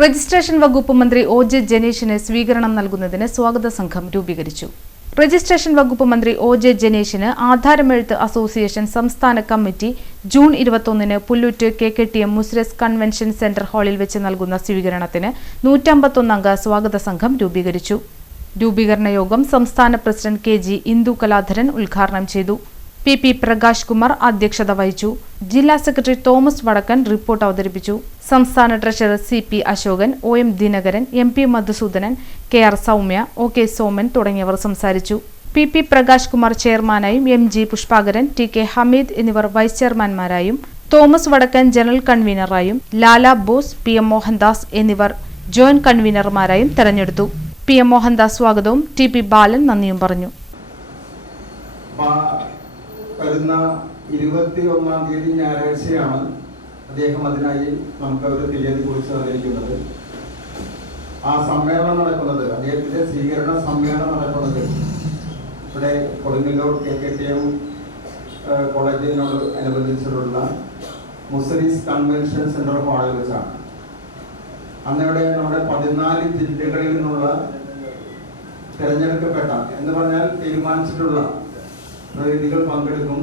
Registration വകുപ്പ് മന്ത്രി O J. ജനീഷിന് സ്വീകരണം നൽകുന്നതിന് സ്വാഗത സംഘം രൂപീകരിച്ചു. രജിസ്ട്രേഷൻ വകുപ്പ് മന്ത്രി ഒ.ജെ. ജനീഷിന് ആധാരമെഴുത്ത് അസോസിയേഷൻ സംസ്ഥാന കമ്മിറ്റി ജൂൺ 21-ന് Pullut KKTM Muziris convention centre ഹാളിൽ വെച്ച് നൽകുന്ന സ്വീകരണത്തിന് 151 അംഗ സ്വാഗത സംഘം രൂപീകരിച്ചു. രൂപീകരണ യോഗം സംസ്ഥാന പ്രസിഡന്റ് KG ഇന്ദു കലാധരൻ ഉദ്ഘാടനം ചെയ്തു. PP പ്രകാശ് കുമാർ അധ്യക്ഷത വഹിച്ചു. ജില്ലാ സെക്രട്ടറി തോമസ് വടക്കൻ റിപ്പോർട്ട് അവതരിപ്പിച്ചു. സംസ്ഥാന treasurer CP Ashokan, OM Dinakaran, MP Madhusudanan, KR Soumya, OK Soman തുടങ്ങിയവർ സംസാരിച്ചു. PP Prakash Kumar ചെയർമാനായും MG Pushpakaran, TK Hameed എന്നിവർ വൈസ് ചെയർമാൻമാരായും തോമസ് വടക്കൻ ജനറൽ കൺവീനറായും ലാല ബോസ്, PM മോഹൻദാസ് എന്നിവർ ജോയിന്റ് കൺവീനർമാരായും തെരഞ്ഞെടുത്തു. PM മോഹൻദാസ് സ്വാഗതവും TP ബാലൻ നന്ദിയും പറഞ്ഞു. വരുന്ന 21-ാം തീയതി ഞായറാഴ്ചയാണ് അദ്ദേഹം അതിനായി നമുക്ക് ഒരു തീയതി കുറിച്ച് അറിയിക്കുന്നത്. ആ സമ്മേളനം നടക്കുന്നത്, അദ്ദേഹത്തിന്റെ സ്വീകരണ സമ്മേളനം നടക്കുന്നത് ഇവിടെ കൊടുങ്ങല്ലൂർ KKTM കോളേജിനോട് അനുബന്ധിച്ചിട്ടുള്ള മുസ്ലിസ് കൺവെൻഷൻ സെന്റർ ഹാളിൽ വെച്ചാണ്. അന്നിവിടെ നമ്മുടെ 14 ജില്ലകളിൽ നിന്നുള്ള തിരഞ്ഞെടുക്കപ്പെട്ട എന്ന് പറഞ്ഞാൽ തീരുമാനിച്ചിട്ടുള്ള പ്രതിനിധികൾ പങ്കെടുക്കും.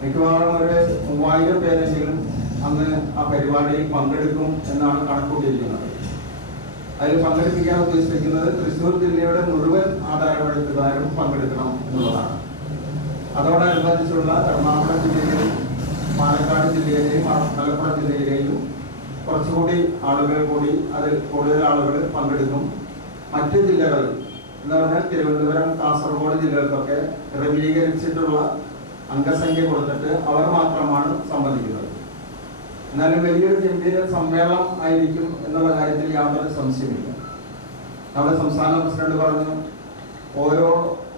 മിക്കവാറും ഒരു 3000 പേരെങ്കിലും അന്ന് ആ പരിപാടിയിൽ പങ്കെടുക്കും എന്നാണ് കണക്കൂട്ടിയിരിക്കുന്നത്. അതിൽ പങ്കെടുപ്പിക്കാൻ ഉദ്ദേശിക്കുന്നത് തൃശ്ശൂർ ജില്ലയുടെ മുഴുവൻ ആധാരമെഴുത്തുകാരും പങ്കെടുക്കണം എന്നുള്ളതാണ്. അതോടനുബന്ധിച്ചുള്ള എറണാകുളം ജില്ലയിലെയും പാലക്കാട് ജില്ലയിലെയും മലപ്പുറം ജില്ലയിലെയും കുറച്ചുകൂടി ആളുകൾ കൂടി അതിൽ കൂടുതൽ ആളുകൾ പങ്കെടുക്കും. മറ്റ് ജില്ലകളിൽ എന്ന് പറഞ്ഞാൽ തിരുവനന്തപുരം, കാസർഗോഡ് ജില്ലകൾക്കൊക്കെ ക്രമീകരിച്ചിട്ടുള്ള അംഗസംഖ്യ കൊടുത്തിട്ട് അവർ മാത്രമാണ് സംബന്ധിക്കുന്നത്. എന്നാലും വലിയൊരു ഗംഭീര സമ്മേളനം ആയിരിക്കും എന്നുള്ള കാര്യത്തിൽ യാതൊരു സംശയമില്ല. നമ്മുടെ സംസ്ഥാന പ്രസിഡന്റ് പറഞ്ഞു, ഓരോ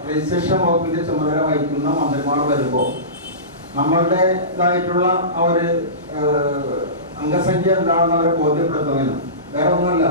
രജിസ്ട്രേഷൻ വകുപ്പിന്റെ ചുമതല വഹിക്കുന്ന മന്ത്രിമാർ വരുമ്പോൾ നമ്മളുടേതായിട്ടുള്ള ആ ഒരു അംഗസംഖ്യ എന്താണെന്ന് അവരെ ബോധ്യപ്പെടുത്തുന്നതിനും വേറെ ഒന്നുമല്ല,